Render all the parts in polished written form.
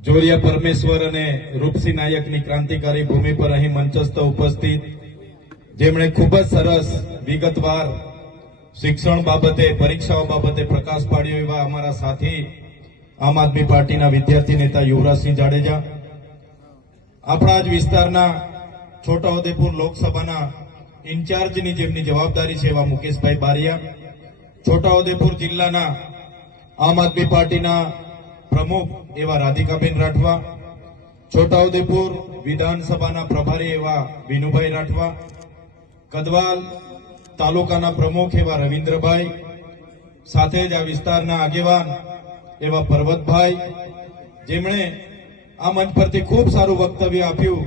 જોરિયા પરમેશ્વર અને રૂપસિંહ નાયકની ક્રાંતિકારી ભૂમિ પર અહીં મંચસ્થ ઉપસ્થિત જેમણે ખૂબ જ સરસ વિગતવાર શિક્ષણ બાબતે પરીક્ષાઓ બાબતે પ્રકાશ પાડ્યો એવા અમારા સાથી આમ આદમી પાર્ટીના વિદ્યાર્થી નેતા યુવરાજસિંહ જાડેજા, આપણા જ વિસ્તારના છોટાઉદેપુર લોકસભાના ઇન્ચાર્જની જેમની જવાબદારી છે એવા મુકેશભાઈ બારિયા, છોટાઉદેપુર જિલ્લાના આમ આદમી પાર્ટીના પ્રમુખ એવા રાધિકાબેન રાઠવા, છોટાઉદેપુર વિધાનસભાના પ્રભારી એવા વિનુભાઈ રાઠવા, કદવાલ તાલુકાના પ્રમુખ એવા રવિન્દ્રભાઈ, સાથે જ આ વિસ્તારના આગેવાન એવા પર્વતભાઈ, જેમણે આ મંચ પરથી ખૂબ સારું વક્તવ્ય આપ્યું,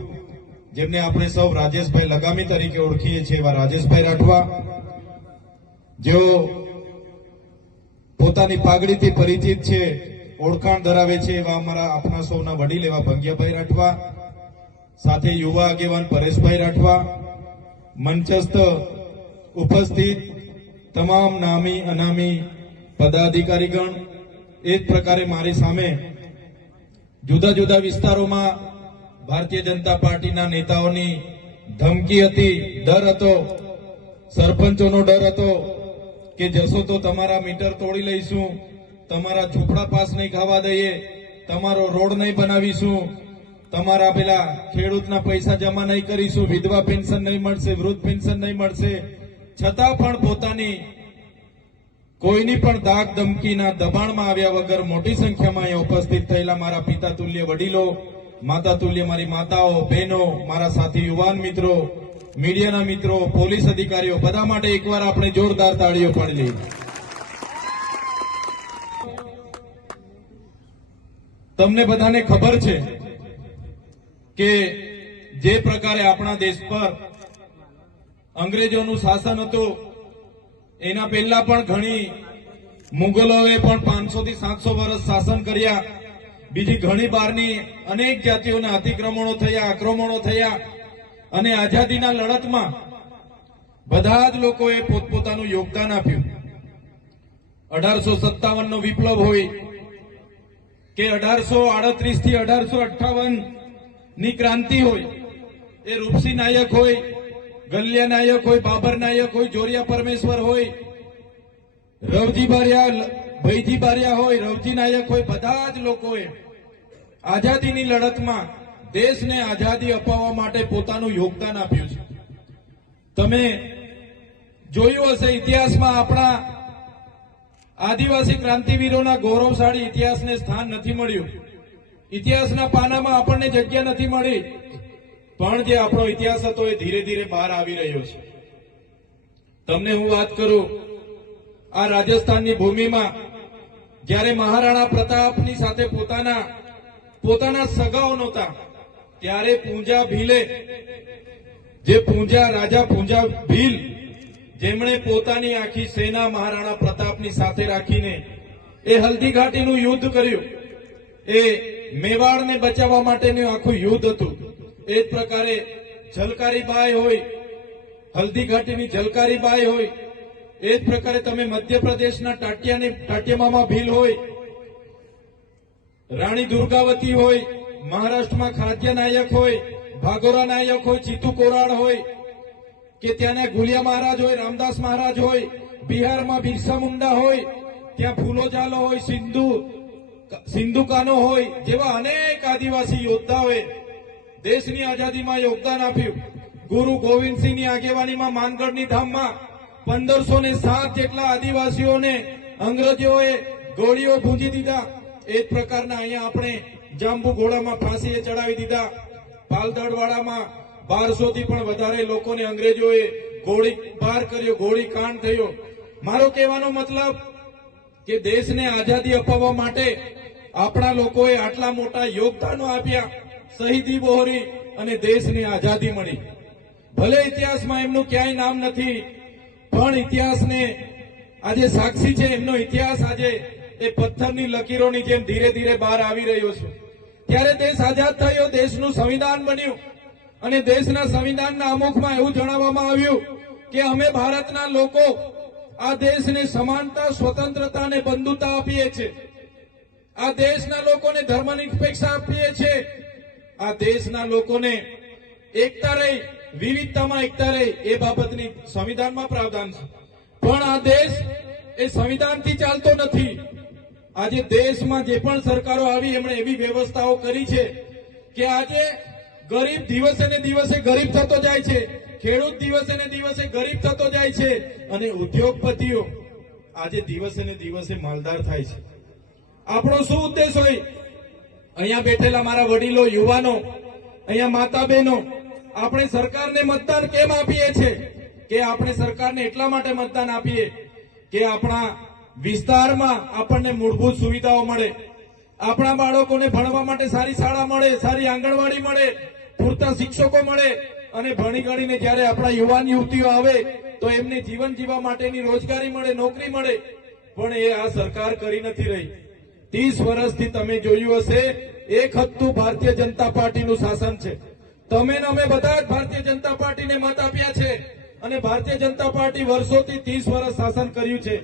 જેમને આપણે સૌ રાજેશભાઈ લગામી તરીકે ઓળખીએ છીએ એવા રાજેશભાઈ રાઠવા, જેઓ પોતાની પાઘડીથી પરિચિત છે, ઓળખાણ ધરાવે છે એવા અમારા આપણા સૌના વડીલ એવા ભંગિયાભાઈ રાઠવા, સાથે યુવા આગેવાન પરેશભાઈ રાઠવા, મંચસ્થ ઉપસ્થિત તમામ નામી અનામી પદાધિકારીગણ, એ જ પ્રકારે મારી સામે જુદા જુદા વિસ્તારોમાં ભારતીય જનતા પાર્ટીના નેતાઓની ધમકી હતી, ડર હતો, સરપંચોનો ડર હતો કે જશો તો તમારા મીટર તોડી લઈશું, તમારા ઝૂંપડા પાસ નહીં ખાવા દઈએ, તમારો રોડ નહીં બનાવીશું, તમારા પેલા ખેડૂતના પૈસા જમા નહીં કરીશું, વિધવા પેન્શન નહીં મળશે, વૃદ્ધ પેન્શન નહીં મળશે, છતાં પણ પોતાની કોઈની પણ દાગ ધમકીના દબાણમાં આવ્યા વગર મોટી સંખ્યામાં અહીં ઉપસ્થિત થયેલા મારા પિતા તુલ્ય વડીલો, માતા તુલ્ય મારી માતાઓ, બહેનો, મારા સાથી યુવાન મિત્રો, મીડિયાના મિત્રો, પોલીસ અધિકારીઓ, બધા માટે એકવાર આપણે જોરદાર તાળીઓ પાડી લઈએ. તમને બધાને ખબર છે કે જે પ્રકારે આપણા દેશ પર અંગ્રેજોનું શાસન હતું, એના પહેલા પણ ઘણી મુગલોએ પણ 500 થી 700 વર્ષ શાસન કર્યા, બીજી ઘણી બહારની અનેક જાતિઓના અતિક્રમણો થયા, આક્રમણો થયા, અને આઝાદીના લડતમાં બધા જ લોકોએ પોતપોતાનું યોગદાન આપ્યું. 1857 નો વિપ્લવ હોય કે 1838 થી 1858 ની ક્રાંતિ હોય, એ રૂપસિંહ નાયક હોય, ગલિયા નાયક હોય, બાબર નાયક હોય, જોરિયા પરમેશ્વર હોય, રવજી બારિયા, ભૈજી બારિયા હોય, રવજી નાયક હોય, બધા જ લોકોએ આઝાદીની લડતમાં દેશને આઝાદી અપાવવા માટે પોતાનું યોગદાન આપ્યું છે. તમે જોયું હશે ઇતિહાસમાં આપણા આદિવાસી ક્રાંતિવીરોના ગૌરવશાળી ઇતિહાસને સ્થાન નથી મળ્યું, ઇતિહાસના પાનામાં આપણને જગ્યા નથી મળી, પણ જે આપણો ઇતિહાસ હતો એ ધીરે ધીરે બહાર આવી રહ્યો છે. તમને હું વાત કરું, આ રાજસ્થાનની ભૂમિમાં જ્યારે મહારાણા પ્રતાપની સાથે પોતાના સગાઓ નહોતા, ત્યારે પૂંજા ભીલે, જે રાજા પૂંજા ભીલ, જેમણે પોતાની આખી સેના મહારાણા પ્રતાપની સાથે રાખીને એ હલ્દી ઘાટીનું યુદ્ધ કર્યું, એ મેવાડને બચાવવા માટેનું આખું યુદ્ધ હતું. એ જ પ્રકારે ઝલકારીબાઈ હોય, હલ્દી ઘાટીની ઝલકારીબાઈ હોય, એ જ પ્રકારે તમે મધ્યપ્રદેશના ટાટિયામામા ભીલ હોય, રાણી દુર્ગાવતી હોય, મહારાષ્ટ્રમાં ખાદ્ય નાયક હોય, ભાગોરા નાયક હોય, ચીતુ કોરાડ હોય, કે ત્યાંના ગુલિયા મહારાજ હોય, રામદાસ મહારાજ હોય, બિહારમાં બિરસા મુંડા હોય, ત્યાં ફૂલો જાલો હોય, સિંધુ કાનો હોય, જેવા અનેક આદિવાસી યોદ્ધાઓએ દેશની આઝાદીમાં યોગદાન આપ્યું. ગુરુ ગોવિંદસિંહની આગેવાનીમાં માનગઢની ધામમાં 1507 જેટલા આદિવાસીઓને અંગ્રેજોએ ગોળીઓ ભૂંજી દીધા. એ જ પ્રકારના અહીંયા આપણે જાંબુ ઘોડામાં ફાંસીએ ચડાવી દીધા. પાલદડવાડામાં 1200 થી પણ વધારે લોકોને અંગ્રેજોએ ગોળી બાર કર્યો, ગોળી કાંડ થયો. મારો કહેવાનો મતલબ કે દેશને આઝાદી અપાવવા માટે આપણા લોકોએ આટલા મોટા યોગદાનો આપ્યા, શહીદી વહોરી અને દેશની આઝાદી મળી. ભલે ઇતિહાસમાં એમનું ક્યાંય નામ નથી, પણ ઇતિહાસને આજે સાક્ષી છે, એમનો ઇતિહાસ આજે એ પથ્થરની લકીરોની જેમ ધીરે ધીરે બહાર આવી રહ્યો છે. ત્યારે દેશ આઝાદ થયો, દેશનું સંવિધાન બન્યું, અને દેશના સંવિધાનના આમુખમાં એવું જણાવવામાં આવ્યું કે અમે ભારતના લોકો આ દેશને સમાનતા, સ્વતંત્રતા અને બંધુતા આપીએ છીએ. આ દેશના લોકોને ધર્મનિરપેક્ષતા આપીએ છીએ, આ દેશના લોકોને એકતા રહી, વિવિધતામાં એકતા રહી એ બાબતની સંવિધાનમાં પ્રાવધાન છે. પણ આ દેશ એ સંવિધાનથી ચાલતો નથી. આજે દેશમાં જે પણ સરકારો આવી એમણે એવી વ્યવસ્થાઓ કરી છે કે આજે ગરીબ દિવસે ને દિવસે ગરીબ થતો જાય છે, ખેડૂત દિવસે ને દિવસે ગરીબ થતો જાય છે અને ઉદ્યોગપતિઓ આજે દિવસે ને દિવસે માલદાર થાય છે. આપણો શું ઉદ્દેશ હોય? અહીંયા બેઠેલા મારા વડીલો, યુવાનો, અહીંયા માતા બહેનો, આપણે સરકારને મતદાન કેમ આપીએ છીએ? કે આપણે સરકારને એટલા માટે મતદાન આપીએ કે આપણા વિસ્તારમાં આપણને મૂળભૂત સુવિધાઓ મળે, આપણા બાળકોને ભણવા માટે સારી શાળા મળે, સારી આંગણવાડી મળે, પૂરતા શિક્ષકો મળે અને ભણી ગણીને જ્યારે આપણા યુવાન યુવતીઓ આવે તો એમને જીવન જીવવા માટેની રોજગારી મળે, નોકરી મળે. પણ એ આ સરકાર કરી નથી રહી. 30 વર્ષથી તમે જોયું હશે એક હપ્તું ભારતીય જનતા પાર્ટીનું શાસન છે. તમે ને અમે બધા જ ભારતીય જનતા પાર્ટીને મત આપ્યા છે અને ભારતીય જનતા પાર્ટી વર્ષોથી 30 વર્ષ શાસન કર્યું છે.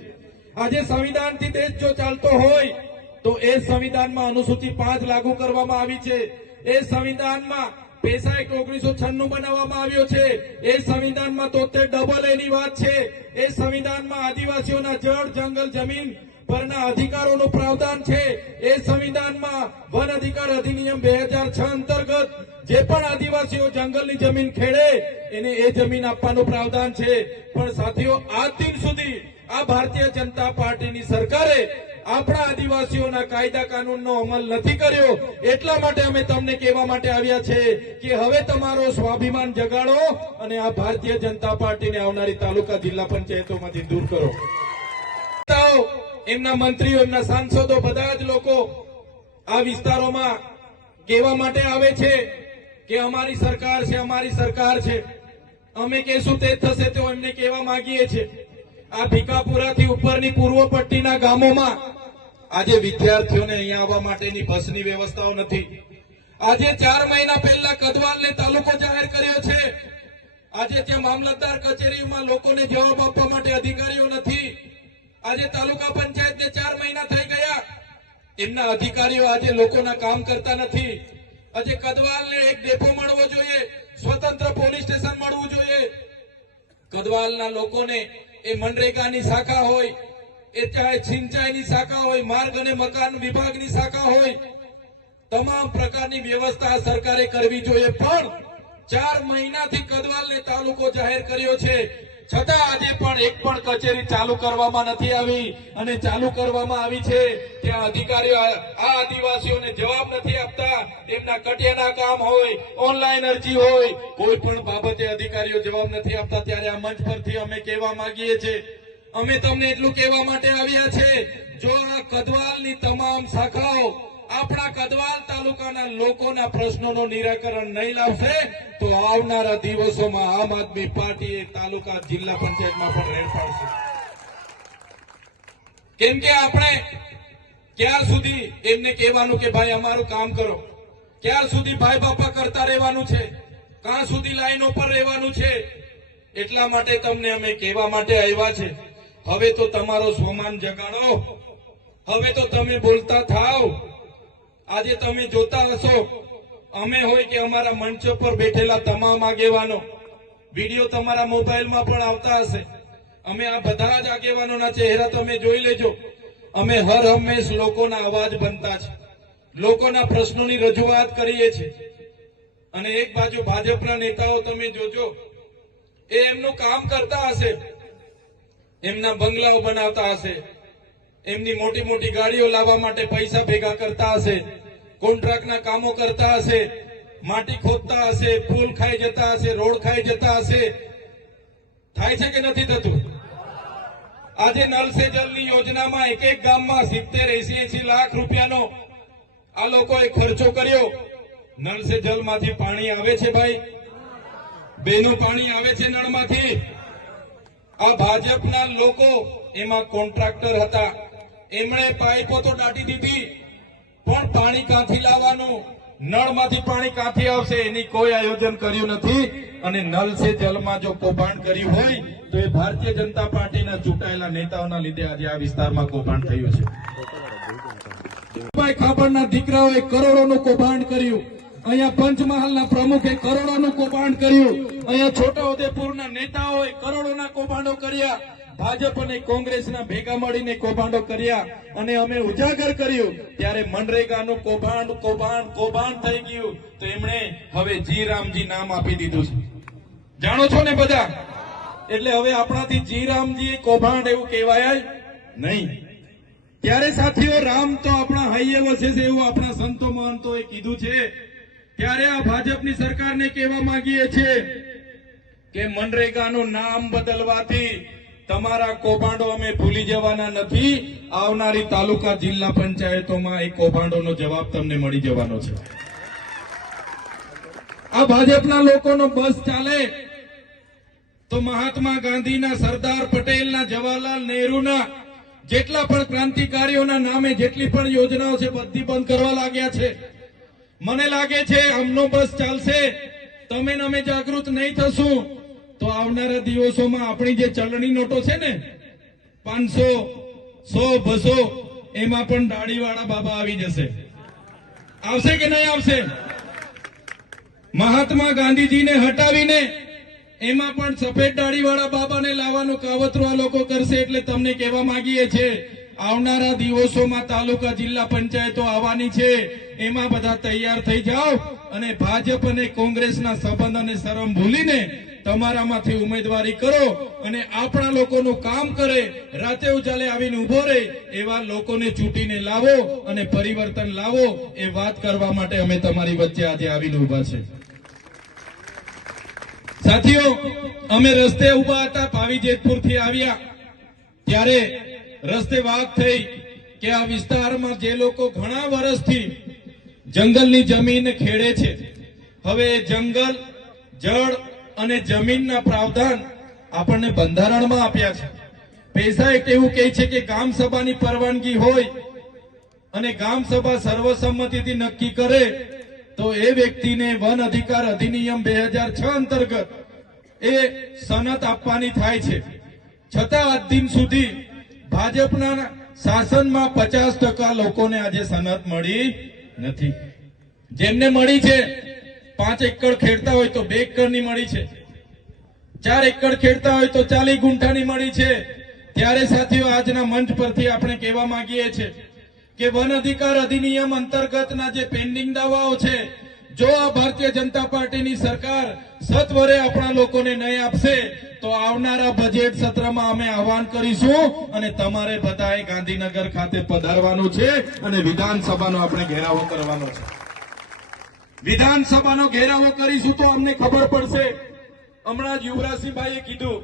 આજે સંવિધાનથી દેશ જો ચાલતો હોય તો એ સંવિધાનમાં અનુસૂચિ 5 લાગુ કરવામાં આવી છે. એ સંવિધાનમાં પેશા એક્ટ 1996 બનાવવામાં આવ્યો છે. એ સંવિધાનમાં 73 એની વાત છે. એ સંવિધાનમાં આદિવાસીઓના જળ, જંગલ, જમીન પરના અધિકારોનું પ્રાવધાન છે. એ સંવિધાનમાં વન અધિકાર અધિનિયમ 2006 અંતર્ગત જે પણ આદિવાસીઓ જંગલની જમીન ખેડે એને એ જમીન આપવાનું પ્રાવધાન છે. પણ સાથીઓ, આજ દિન સુધી આ ભારતીય જનતા પાર્ટીની સરકારે આપણા આદિવાસીઓના કાયદા કાનૂનનો અમલ નથી કર્યો. એટલા માટે અમે તમને કહેવા માટે આવ્યા છે કે હવે તમારો સ્વાભિમાન જગાડો અને આ ભારતીય જનતા પાર્ટીને આવનારી તાલુકા જિલ્લા પંચાયતોમાંથી દૂર કરો. એમના મંત્રીઓ, એમના સાંસદો, બધા જ લોકો આ વિસ્તારોમાં કહેવા માટે આવે છે કે અમારી સરકાર છે, અમારી સરકાર છે. અમે કહેશું તે થશે તો એમને કહેવા માંગીએ છીએ. આ ભીખાપુરાથી ઉપરની પૂર્વ પટ્ટીના ગામોમાં આજે વિદ્યાર્થીઓને અહીંયા આવવા માટેની બસની વ્યવસ્થાઓ નથી. આજે 4 મહિના પહેલા કદવાલને તાલુકો જાહેર કર્યો છે. આજે ત્યાં મામલતદાર કચેરીમાં લોકોને જવાબ આપવા માટે અધિકારીઓ નથી. આજે તાલુકા પંચાયતને 4 મહિના થઈ ગયા, એમના અધિકારીઓ આજે લોકોના કામ કરતા નથી. આજે કદવાલને એક ડેપો મળવો જોઈએ, સ્વતંત્ર પોલીસ સ્ટેશન મળવું જોઈએ. કદવાલના લોકોને એ મનરેગાની શાખા હોય, એ ચાહે સિંચાઈની શાખા હોય, માર્ગ અને મકાન વિભાગની શાખા હોય, તમામ પ્રકારની વ્યવસ્થા સરકારે કરવી જોઈએ. પણ 4 મહિનાથી કદવાલને તાલુકો જાહેર કર્યો છે, છતાં આજે પણ એક પણ કચેરી ચાલુ કરવામાં નથી આવી. અને ચાલુ કરવામાં આવી છે ત્યાં અધિકારીઓ આ આદિવાસીઓને જવાબ નથી આપતા. એમના કટિયાના કામ હોય, ઓનલાઈન અરજી હોય, કોઈ પણ બાબતે અધિકારીઓ જવાબ નથી આપતા. ત્યારે આ મંચ પરથી અમે કહેવા માંગીએ છીએ, અમે તમને એટલું કહેવા માટે આવ્યા છે, જો આ કદવાલની તમામ શાખાઓ આપણા કદવાલ તાલુકાના લોકોના પ્રશ્નોનું નિરાકરણ નહીં લાવશે તો આવનારા દિવસોમાં આમ આદમી પાર્ટી તાલુકા જિલ્લા પંચાયતમાં પણ રેડ પાડશે. કેમ કે આપણે ક્યાં સુધી એમને કહેવાનું કે ભાઈ અમારું કામ કરો? ક્યાં સુધી ભાઈ બાપા કરતા રહેવાનું છે? ક્યાં સુધી લાઈનો પર રહેવાનું છે? એટલા માટે તમને અમે કહેવા માટે આવ્યા છે, હવે તો તમારો સ્વમાન જગાડો, હવે તો તમે બોલતા થાવ. આજે તમે જોતા હશો, અમે હોય કે અમારા મંચ પર બેઠેલા તમામ આગેવાનો, વિડીયો તમારા મોબાઈલમાં પણ આવતા હશે. અમે આ બધા જ આગેવાનોના ચહેરા તમે જોઈ લેજો. અમે હર હંમેશ લોકોના અવાજ બનતા છે, લોકોના પ્રશ્નોની રજૂઆત કરીએ છીએ. અને એક બાજુ ભાજપના નેતાઓ તમે જોજો, એ એમનું કામ કરતા હશે, એમના બંગલાઓ બનાવતા હશે, એમની મોટી મોટી ગાડીઓ લાવવા માટે પૈસા ભેગા કરતા હશે, કોન્ટ્રાક્ટના કામો કરતા હશે, માટી ખોદતા હશે, પુલ ખાઈ જતા હશે, રોડ ખાઈ જતા હશે. થાય છે કે નથી થતું? આજે નલ સે જલની યોજનામાં એક એક ગામમાં 70-80 લાખ રૂપિયાનો આ લોકોએ ખર્ચો કર્યો. નળ સે જલમાંથી પાણી આવે છે ભાઈ? બેનું પાણી આવે છે નળમાંથી? આ ભાજપના લોકો એમાં કોન્ટ્રાક્ટર હતા, એમણે પાઇપો તો દાટી દીધી, પણ પાણી ક્યાંથી લાવવાનું, નળમાંથી પાણી ક્યાંથી આવશે એની કોઈ આયોજન કર્યું નથી. અને નલ સે જલમાં જો કૌભાંડ કર્યું હોય તો એ ભારતીય જનતા પાર્ટીના ચૂંટાયેલા નેતાઓના લીધે આજે આ વિસ્તારમાં કૌભાંડ થયું છે. ભાઈ ખાબડના દીકરાઓએ કરોડોનું કૌભાંડ કર્યું, અહીંયા પંચમહાલના પ્રમુખે કરોડોનું કૌભાંડ કર્યું, અહીંયા છોટાઉદેપુરના નેતાઓએ કરોડોના કૌભાંડો કર્યા, ભાજપ અને કોંગ્રેસના ભેગા મળીને કૌભાંડો કર્યા અને અમે ઉજાગર કર્યું ત્યારે મનરેગાનું કૌભાંડ થઈ ગયું તો એમણે હવે જી રામજી નામ આપી દીધું છે. જાણો છો ને બધા? એટલે હવે આપણાથી જી રામજી કૌભાંડ એવું કહેવાય નહીં. ત્યારે સાથીઓ રામ તો આપણા હાઈએ વસે છે એવું આપણા સંતો મહંતોએ કીધું છે. ત્યારે આ ભાજપની સરકારને કહેવા માંગીએ છીએ કે મનરેગાનું નામ બદલવાથી તમારા કૌભાંડો અમે ભૂલી જવાના નથી. આવનારી તાલુકા જિલ્લા પંચાયતોમાં એ કૌભાંડોનો જવાબ તમને મળી જવાનો છે. આ ભાજપના લોકોનો બસ ચાલે તો મહાત્મા ગાંધીના, સરદાર પટેલના, જવાહરલાલ નહેરુના જેટલા પણ ક્રાંતિકારીઓના નામે જેટલી પણ યોજનાઓ છે બધી બંધ કરવા લાગ્યા છે. મને લાગે છે આમનો બસ ચાલશે, તમે ને અમે જાગૃત નહીં થશું તો આવનારા દિવસોમાં આપણી જે ચલણી નોટો છે ને 500, 100, 200 એમાં પણ દાઢીવાળા બાબા આવી જશે. આવશે કે નહીં આવશે? મહાત્મા ગાંધીજીને હટાવીને એમાં પણ સફેદ દાઢીવાળા બાબાને લાવવાનું કાવતરું આ લોકો કરશે. એટલે તમને કહેવા માંગીએ છીએ આવનારા દિવસોમાં તાલુકા જિલ્લા પંચાયતો આવવાની છે, એમાં બધા તૈયાર થઈ જાઓ અને ભાજપ અને કોંગ્રેસના સંબંધ અને શરમ ભૂલીને તમારામાંથી ઉમેદવારી કરો અને આપણા લોકોનું કામ કરે, રાતે ઉજાલે આવીને ઉભો રહે એવા લોકોને ચૂંટીને લાવો અને પરિવર્તન લાવો. એ વાત કરવા માટે અમે તમારી વચ્ચે આજે આવીને ઉભા છે. સાથીઓ, અમે રસ્તે ઉભા હતા, ભાવી જેતપુરથી આવ્યા ત્યારે રસ્તે વાત થઈ કે આ વિસ્તારમાં જે લોકો ઘણા વર્ષથી જંગલની જમીન ખેડે છે, હવે જંગલ, જળ અને જમીનના પ્રાવધાન આપણને બંધારણમાં આપ્યા છે. પૈસા એક એવું કહે છે કે ગામ સભાની પરવાનગી હોય અને ગામ સભા સર્વસંમતિથી નક્કી કરે તો એ વ્યક્તિને વન અધિકાર અધિનિયમ 2006 અંતર્ગત એ સનદ આપવાની થાય છે. છતાં આજ દિન સુધી ભાજપના શાસનમાં 50% લોકોને આજે સનદ મળી નથી. જેમને મળી છે 5 એકર ખેડતા હોય તો 2 એકરની મળી છે, 4 એકર ખેડતા હોય તો 40 ગુંઠાની મળી છે. ત્યારે સાથીઓ આજના મંચ પરથી આપણે કહેવા માંગીએ છીએ કે વન અધિકાર અધિનિયમ અંતર્ગતના જે પેન્ડિંગ દાવાઓ છે, જો આ ભારતીય જનતા પાર્ટીની સરકાર સત્વરે આપણા લોકોને નહીં આપશે તો આવનારા બજેટ સત્રમાં અમે આહવાન કરીશું અને તમારે બધાએ ગાંધીનગર ખાતે પધારવાનું છે અને વિધાનસભાનો આપણે ઘેરાવો કરવાનો છે. વિધાનસભાનો ઘેરાવો કરીશું તો અમને ખબર પડશે. હમણાં જ યુવરાજસિંહભાઈએ કીધું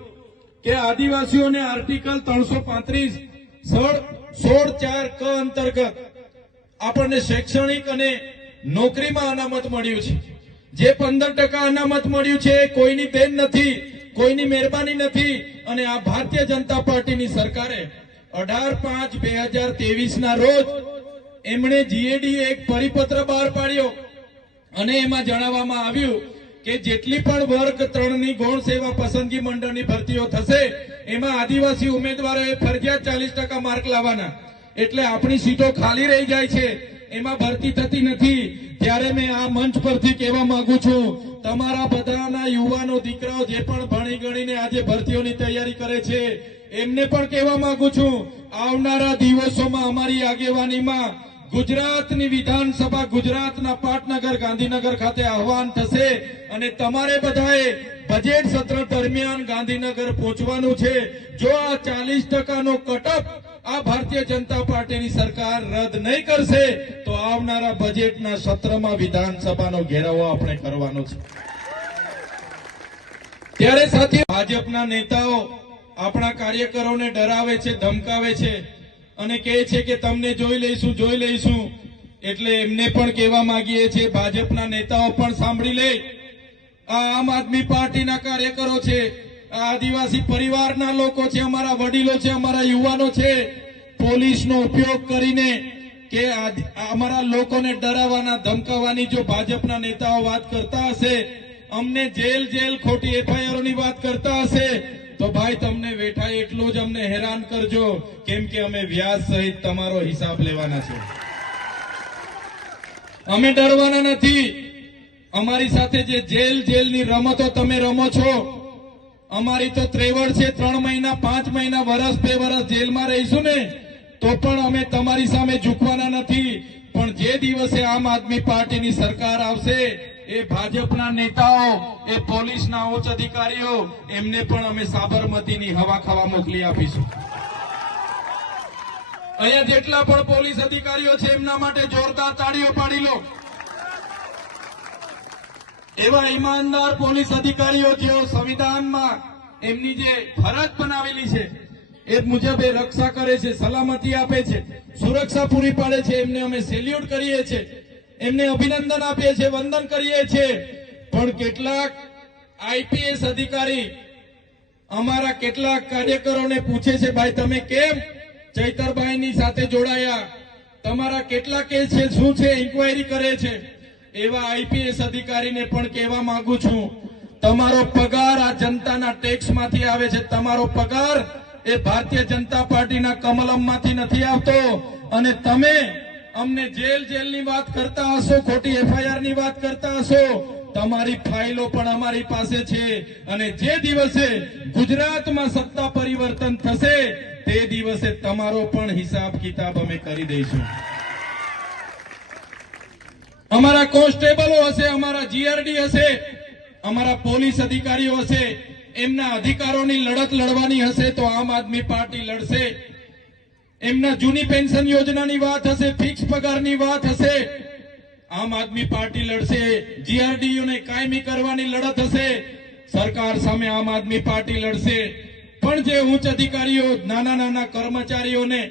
કે આદિવાસીઓને આર્ટિકલ 335 16(4) ક અંતર્ગત આપણને શૈક્ષણિક અને નોકરીમાં અનામત મળ્યું છે. જે 15% અનામત મળ્યું છે કોઈની દેન નથી, કોઈની મહેરબાની નથી. અને આ ભારતીય જનતા પાર્ટીની સરકારે 18/5/2023 ના રોજ એમણે જીએડી એક પરિપત્ર બહાર પાડ્યો અને એમાં જણાવવામાં આવ્યું કે જેટલી પણ વર્ગ 3 ની ગૌણ સેવા પસંદગી મંડળની ભરતીઓ થશે એમાં આદિવાસી ઉમેદવારોએ ફરજિયાત 40% માર્ક લાવવાના. એટલે આપણી સીટો ખાલી રહી જાય છે, એમાં ભરતી થતી નથી. ત્યારે મેં આ મંચ પરથી કહેવા માંગુ છું, તમારા બધાના યુવાનો, દીકરાઓ જે પણ ભણી ગણીને આજે ભરતીઓની તૈયારી કરે છે એમને પણ કહેવા માંગુ છું, આવનારા દિવસોમાં અમારી આગેવાનીમાં ગુજરાતની વિધાનસભા, ગુજરાતના પાટનગર ગાંધીનગર ખાતે આહવાન થશે અને તમારે બધાએ બજેટ સત્ર દરમિયાન ગાંધીનગર પહોંચવાનું છે. જો આ 40%નો કટઅપ આ ભારતીય જનતા પાર્ટીની સરકાર રદ નહીં કરશે તો આવનારા બજેટના સત્રમાં વિધાનસભાનો ઘેરાવો આપણે કરવાનો છે. ત્યારે સાથે ભાજપના નેતાઓ આપણા કાર્યકરોને ડરાવે છે, ધમકાવે છે અને કહે છે કે તમને જોઈ લઈશું. એટલે એમને પણ કહેવા માંગીએ છીએ, ભાજપના નેતાઓ પણ સાંભળી લે. આ આમ આદમી પાર્ટીના કાર્યકરો છે, આ આદિવાસી પરિવારના લોકો છે, અમારા વડીલો છે, અમારા યુવાનો છે. પોલીસનો ઉપયોગ કરીને કે અમારા લોકોને ડરાવવાના, ધમકાવવાની જો ભાજપના નેતાઓ વાત કરતા હશે, અમને જેલ ખોટી એફઆઈઆરોની વાત કરતા હશે તો ભાઈ તમને વેઠાય એટલું જ અમને હેરાન કરજો, કેમ કે અમે વ્યાજ સહિત તમારો હિસાબ લેવાના છે. અમે ડરવાના નથી. અમારી સાથે જે જેલની રમતો તમે રમો છો, અમારી તો ત્રેવડ છે. 3 મહિના 5 મહિના વર્ષ 2 વર્ષ જેલમાં રહીશું ને તો પણ અમે તમારી સામે ઝૂકવાના નથી. પણ જે દિવસે આમ આદમી પાર્ટીની સરકાર આવશે, એ ભાજપના નેતાઓ, એ પોલીસના ઉચ્ચ અધિકારીઓ, એમને પણ અમે સાબરમતીની હવા ખાવા મોકલી આપીશું. અહીંયા જેટલા પણ પોલીસ અધિકારીઓ છે એમના માટે જોરદાર તાળીઓ પાડી લો. એવા ઈમાનદાર પોલીસ અધિકારીઓ જેઓ સંવિધાનમાં એમની જે ફરજ બનાવેલી છે એ મુજબ એ રક્ષા કરે છે, સલામતી આપે છે, સુરક્ષા પૂરી પાડે છે. એમને અમે સેલ્યુટ કરીએ છીએ, એમને અભિનંદન આપીએ છીએ, વંદન કરીએ છીએ. પણ કેટલાક આઈપીએસ અધિકારી અમારા કેટલાક કાર્યકરોને પૂછે છે, ભાઈ તમે કેમ ચૈતરભાઈની સાથે જોડાયા, તમારા કેટલા કેસ છે, શું છે, ઇન્કવાયરી કરે છે. એવા આઈપીએસ અધિકારીને પણ કહેવા માંગુ છું, તમારો પગાર આ જનતાના ટેક્સમાંથી આવે છે. તમારો પગાર એ ભારતીય જનતા પાર્ટીના કમલમમાંથી નથી આવતો. અને તમે અમને જેલની વાત કરતા હશો, ખોટી એફઆઈઆરની વાત કરતા હશો, તમારી ફાઇલો પણ અમારી પાસે છે. અને જે દિવસે ગુજરાતમાં સત્તા પરિવર્તન થશે તે દિવસે તમારો પણ હિસાબ કિતાબ અમે કરી દઈશું. અમારા કોન્સ્ટેબલો હશે, અમારા જીઆરડી હશે, અમારા પોલીસ અધિકારીઓ હશે, એમના અધિકારોની લડત લડવાની હશે તો આમ આદમી પાર્ટી લડશે. એમના જૂની પેન્શન યોજનાની વાત હશે, ફિક્સ પગારની વાત હશે, આમ આદમી પાર્ટી લડશે. જીઆરડીઓને કાયમી કરવાની લડત હશે, સરકાર સામે આમ આદમી પાર્ટી લડશે. પણ જે ઉચ્ચ અધિકારીઓ, નાના કર્મચારીઓને,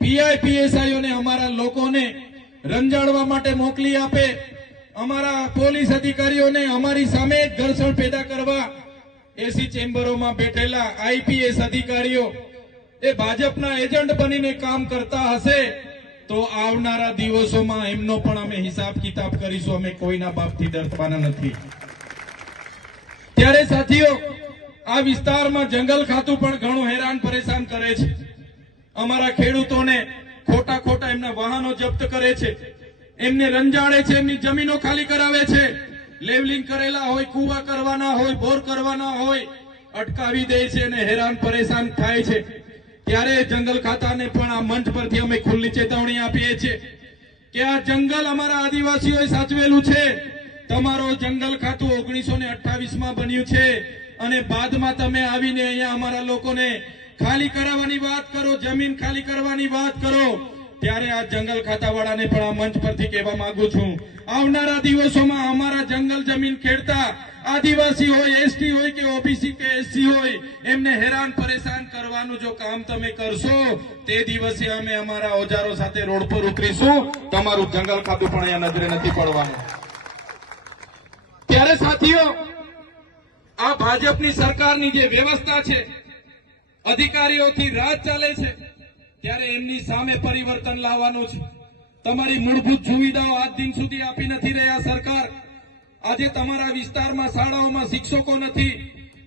પીઆઈ પીએસઆઈઓને, અમારા લોકોને રંજાડવા માટે મોકલી આપે, અમારા પોલીસ અધિકારીઓને અમારી સામે ઘર્ષણ પેદા કરવા એસી ચેમ્બરોમાં બેઠેલા આઈપીએસ અધિકારીઓ એ ભાજપના એજન્ટ બનીને કામ કરતા હશે તો આવનારા દિવસોમાં એમનો પણ અમે હિસાબ કિતાબ કરીશું. અમે કોઈના બાપથી ડરવાના નથી. ત્યારે સાથીઓ, આ વિસ્તારમાં જંગલ ખાતું પણ ઘણું હેરાન પરેશાન કરે છે. અમારા ખેડૂતોને ખોટા એમના વાહનો જપ્ત કરે છે, એમને રંજાડે છે, એમની જમીનો ખાલી કરાવે છે. લેવલિંગ કરેલા હોય, કુવા કરવાના હોય, બોર કરવાના હોય, અટકાવી દે છે અને હેરાન પરેશાન થાય છે. ત્યારે જંગલ ખાતાને પણ આ મંચ પરથી અમે ખુલ્લી ચેતવણી આપીએ છીએ કે આ જંગલ અમારા આદિવાસીઓએ સાચવેલું છે. તમારો જંગલ ખાતું 1928માં બન્યું છે અને બાદમાં તમે આવીને અહીંયા અમારા લોકોને ખાલી કરાવવાની વાત કરો, જમીન ખાલી કરવાની વાત કરો. ત્યારે આ જંગલ ખાતાવાળાને પણ આ મંચ પરથી કહેવા માંગુ છું, આવનારા દિવસોમાં અમારા જંગલ જમીન ખેડતા આદિવાસી હોય, એસટી હોય કે ઓબીસી કે એસસી હોય, એમને હેરાન પરેશાન કરવાનું જો કામ તમે કરશો તે દિવસે અમે અમારા ઓજારો સાથે રોડ પર ઉતરીશું. તમારું જંગલ ખાતું પણ અહીંયા નજરે નથી પડવાનું. ત્યારે સાથીઓ, આ ભાજપની સરકારની જે વ્યવસ્થા છે, અધિકારીઓથી રાજ ચાલે છે, ત્યારે એમની સામે પરિવર્તન લાવવાનું છે. તમારી મૂળભૂત સુવિધાઓ આજ દિન સુધી આપી નથી રહ્યા સરકાર. આજે તમારા વિસ્તારમાં શાળાઓમાં શિક્ષકો નથી,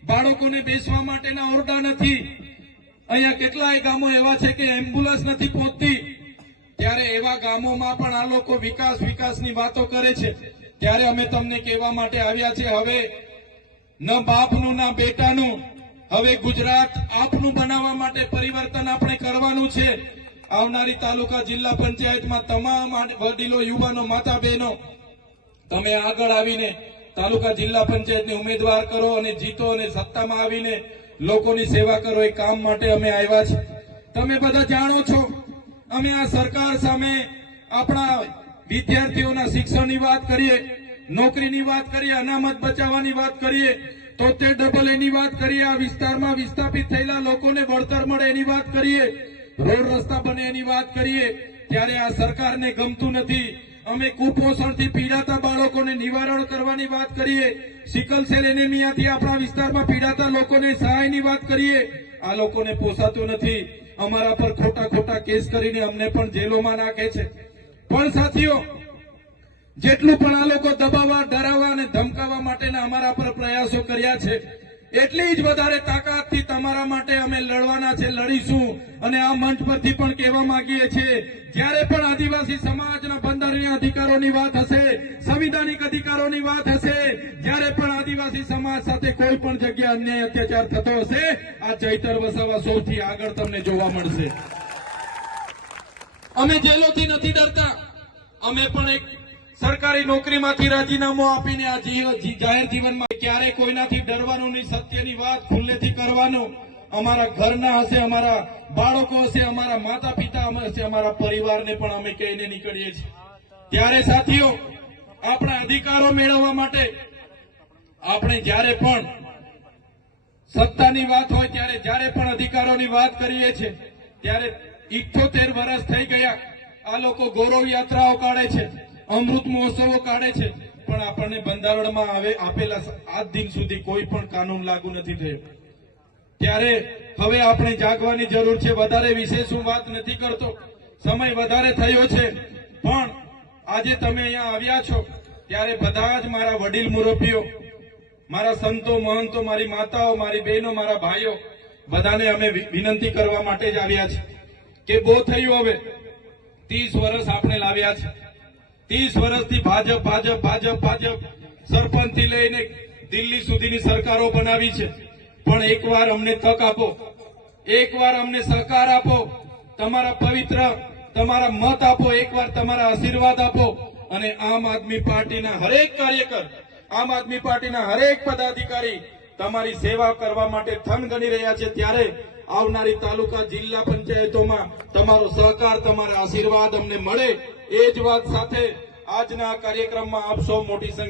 બાળકોને બેસવા માટેના ઓરડા નથી. અહીંયા કેટલાય ગામો એવા છે કે એમ્બ્યુલન્સ નથી પહોંચતી. ત્યારે એવા ગામોમાં પણ આ લોકો વિકાસની વાતો કરે છે. ત્યારે અમે તમને કહેવા માટે આવ્યા છે, હવે ન બાપનું ના બેટાનું, હવે ગુજરાત આપનું બનાવવા માટે પરિવર્તન આપણે કરવાનું છે. આવનારી તાલુકા જિલ્લા પંચાયતમાં તમામ વડીલો, યુવાનો, માતા બહેનો, તમે આગળ આવીને તાલુકા જિલ્લા પંચાયતની ઉમેદવાર કરો અને જીતો અને સત્તામાં આવીને લોકોની સેવા કરો. એ કામ માટે અમે આવ્યા છે. તમે બધા જાણો છો, અમે આ સરકાર સામે આપણા વિદ્યાર્થીઓના શિક્ષણની વાત કરીએ, નોકરીની વાત કરીએ, અનામત બચાવવાની વાત કરીએ, 73AA ની વાત કરીએ, આ વિસ્તારમાં વિસ્થાપિત થયેલા લોકોને વળતર મળે એની વાત કરીએ, રોડ રસ્તા બને એની વાત કરીએ, ત્યારે આ સરકારને ગમતું નથી. અમે કુપોષણથી પીડાતા બાળકોને નિવારણ કરવાની વાત કરીએ, સિકલ સેલ એનેમિયાથી આપણા વિસ્તારમાં પીડાતા લોકોને સહાયની વાત કરીએ. આ લોકોને પોસાતું નથી. અમારા પર ખોટા કેસ કરીને અમને પણ જેલોમાં નાખે છે. પણ સાથીઓ, જેટલું પણ આ લોકો દબાવવા, ડરાવવા અને ધમકાવવા માટેના અમારા પર પ્રયાસો કર્યા છે, એટલી જ વધારે તાકાતથી તમારા માટે અમે લડવાના છે, લડીશું. અને આ મંચ પરથી પણ કહેવા માંગીએ છીએ, જ્યારે પણ આદિવાસી સમાજના બંધારણીય અહીંયા અધિકારોની વાત હશે, સંવિધાનિક અધિકારોની વાત હશે, જ્યારે પણ આદિવાસી સમાજ સાથે કોઈ પણ જગ્યા અન્યાય અત્યાચાર થતો હશે, આ ચૈતર વસાવા સૌથી આગળ તમને જોવા મળશે. અમે જેલોથી નથી ડરતા. અમે પણ એક સરકારી નોકરીમાંથી રાજીનામું આપીને આ જાહેર જીવનમાં ક્યારે કોઈનાથી ડરવાનું નહીં. સત્યની વાત ખુલ્લેથી કરવાનું. અમારા ઘરના હશે, અમારા બાળકો હશે, અમારા માતા પિતા હશે, અમારા પરિવારને પણ અમે કહીને નીકળીએ છીએ. ત્યારે સાથીઓ, આપણા અધિકારો મેળવવા માટે આપણે જ્યારે પણ સત્તાની વાત હોય ત્યારે જ્યારે પણ અધિકારોની વાત કરીએ છીએ ત્યારે 78 વર્ષ થઈ ગયા. આ લોકો ગૌરવ યાત્રાઓ કાઢે છે, અમૃત મહોત્સવો કાઢે છે, પણ આપણને બંધારણમાં આપેલા આજ દિન સુધી કોઈ પણ કાનૂન લાગુ નથી થયો. ત્યારે હવે આપણે જાગવાની જરૂર છે. વધારે વિશેષ હું વાત નથી કરતો, સમય વધારે થયો છે, પણ આજે તમે અહીંયા આવ્યા છો ત્યારે બધા જ મારા વડીલ મુરબ્બીઓ, મારા સંતો મહંતો, મારી માતાઓ, મારી બહેનો, મારા ભાઈઓ, બધાને અમે વિનંતી કરવા માટે જ આવ્યા છે કે બહુ થયું. હવે 30 વર્ષ આપણે લાવ્યા છે. 30 વર્ષથી ભાજપ ભાજપ ભાજપ ભાજપ સરપંચથી લઈને દિલ્હી સુધીની સરકારો બનાવી છે. પણ એકવાર અમને તક આપો, એકવાર અમને સહકાર આપો, તમારા પવિત્ર તમારા મત આપો, એકવાર તમારા આશીર્વાદ આપો અને આમ આદમી પાર્ટીના હરેક કાર્યકર, આમ આદમી પાર્ટીના હરેક પદાધિકારી તમારી સેવા કરવા માટે થન ગણી રહ્યા છે. ત્યારે આવનારી તાલુકા જિલ્લા પંચાયતોમાં તમારો સહકાર, તમારા આશીર્વાદ અમને મળે, એ જ વાત સાથે આજના કાર્યક્રમમાં આપ સૌ મોટી સંખ્યા